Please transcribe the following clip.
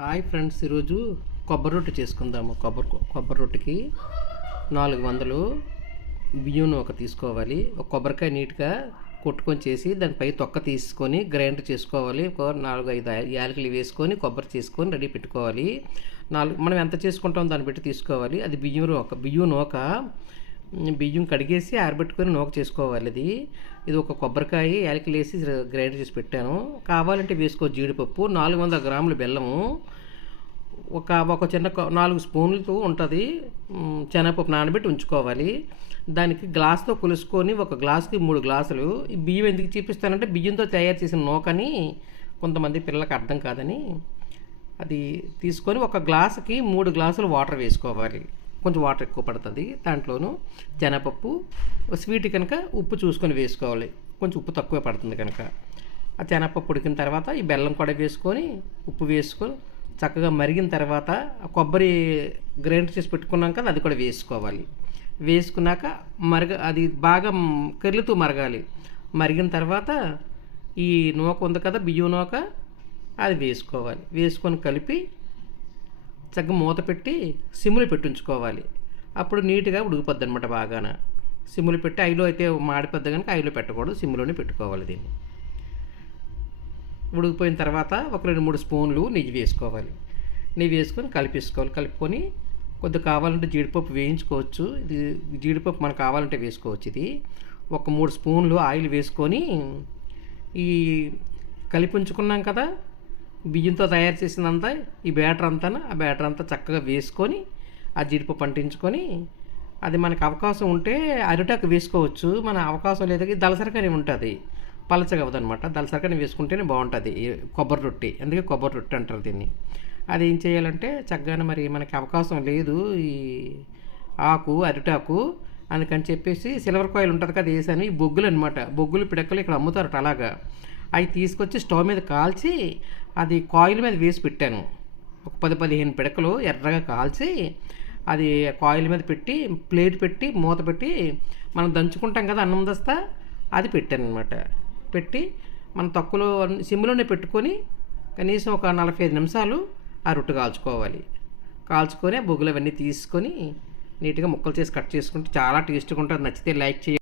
Hi friends ఈరోజు కొబ్బరి రొట్టె చేసుకుందాము. కొబ్బరి కొబ్బరి రొట్టెకి నాలుగు వందలు బియ్యం ఒక తీసుకోవాలి. ఒక కొబ్బరికాయ నీట్గా కొట్టుకొని చేసి దానిపై తొక్క తీసుకొని గ్రైండ్ చేసుకోవాలి. ఒక నాలుగు ఐదు యాలకులు వేసుకొని కొబ్బరి చేసుకొని రెడీ పెట్టుకోవాలి. నాలుగు మనం ఎంత చేసుకుంటాం దాన్ని బట్టి తీసుకోవాలి. అది బియ్యం ఒక బియ్యం ఒక బియ్యం కడిగేసి ఆరబెట్టుకొని నూక చేసుకోవాలి అది. ఇది ఒక కొబ్బరికాయ యాలకలేసి వేసి గ్రైండ్ చేసి పెట్టాను. కావాలంటే వేసుకో జీడిపప్పు. నాలుగు వందల గ్రాముల బెల్లము. ఒక ఒక చిన్న నాలుగు స్పూన్లతో ఉంటుంది. శనగపప్పు నానబెట్టి ఉంచుకోవాలి. దానికి గ్లాస్తో కొలుసుకొని ఒక గ్లాస్కి మూడు గ్లాసులు. ఈ బియ్యం ఎందుకు చూపిస్తానంటే బియ్యంతో తయారు చేసిన నూకని కొంతమంది పిల్లలకు అర్థం కాదని. అది తీసుకొని ఒక గ్లాసుకి మూడు గ్లాసులు వాటర్ వేసుకోవాలి. కొంచెం వాటర్ ఎక్కువ పడుతుంది. దాంట్లోనూ శనగపప్పు స్వీట్ కనుక ఉప్పు చూసుకొని వేసుకోవాలి. కొంచెం ఉప్పు తక్కువ పడుతుంది కనుక. ఆ శనగపప్పు ఉడికిన తర్వాత ఈ బెల్లం కూడా వేసుకొని ఉప్పు వేసుకొని చక్కగా మరిగిన తర్వాత కొబ్బరి గ్రైండ్ చేసి పెట్టుకున్నాం కదా అది కూడా వేసుకోవాలి. వేసుకున్నాక మరగ అది బాగా కర్లుతూ మరగాలి. మరిగిన తర్వాత ఈ నూక ఉంది కదా బియ్యం నూక అది వేసుకోవాలి. వేసుకొని కలిపి చక్కగా మూత పెట్టి సిమ్లు పెట్టించుకోవాలి. అప్పుడు నీట్గా ఉడికిపోద్ది అనమాట బాగాన. సిమ్లు పెట్టి ఐలో అయితే మాడిపోద్ది కనుక ఐలో పెట్టకూడదు సిమ్లోనే పెట్టుకోవాలి దీన్ని. ఉడికిపోయిన తర్వాత ఒక రెండు మూడు స్పూన్లు నెయ్యి వేసుకోవాలి. నెయ్యి వేసుకొని కలిపేసుకోవాలి. కలుపుకొని కొద్దిగా కావాలంటే జీడిపప్పు వేయించుకోవచ్చు. ఇది జీడిపప్పు మనకు కావాలంటే వేసుకోవచ్చు ఇది. ఒక మూడు స్పూన్లు ఆయిల్ వేసుకొని ఈ కలిపి ఉంచుకున్నాం కదా బియ్యంతో తయారు చేసినంత ఈ బ్యాటర్ అంతా ఆ బ్యాటర్ అంతా చక్కగా వేసుకొని ఆ జీడిపప్పు అంటించుకొని అది మనకు అవకాశం ఉంటే అరిటాకు వేసుకోవచ్చు. మన అవకాశం లేదు దళసరికనే ఉంటుంది. పలచగా అవ్వదనమాట వేసుకుంటేనే బాగుంటుంది. కొబ్బరి రొట్టె. అందుకే కొబ్బరి రొట్టె అంటారు దీన్ని. అది ఏం చేయాలంటే చక్కగా మరి మనకి అవకాశం లేదు ఈ ఆకు అరిటాకు అందుకని చెప్పేసి సిల్వర్ కాయిల్ ఉంటుంది కదా వేసాను. ఈ బొగ్గులు అనమాట బొగ్గులు పిడకలు ఇక్కడ అమ్ముతారట అలాగా. అవి తీసుకొచ్చి స్టవ్ మీద కాల్చి అది కాయిల్ మీద వేసి పెట్టాను. ఒక పది పదిహేను పిడకలు ఎర్రగా కాల్చి అది కాయిల్ మీద పెట్టి ప్లేట్ పెట్టి మూత పెట్టి మనం దంచుకుంటాం కదా అన్నం దస్తా అది పెట్టాను అనమాట పెట్టి మనం తక్కువలో సిమ్లోనే పెట్టుకొని కనీసం ఒక నలభై ఐదు నిమిషాలు ఆ రొట్టె కాల్చుకోవాలి. కాల్చుకొని ఆ బొగ్గులు అవన్నీ తీసుకొని నీట్గా ముక్కలు చేసి కట్ చేసుకుంటే చాలా టేస్ట్గా ఉంటుంది. నచ్చితే లైక్ చేయండి.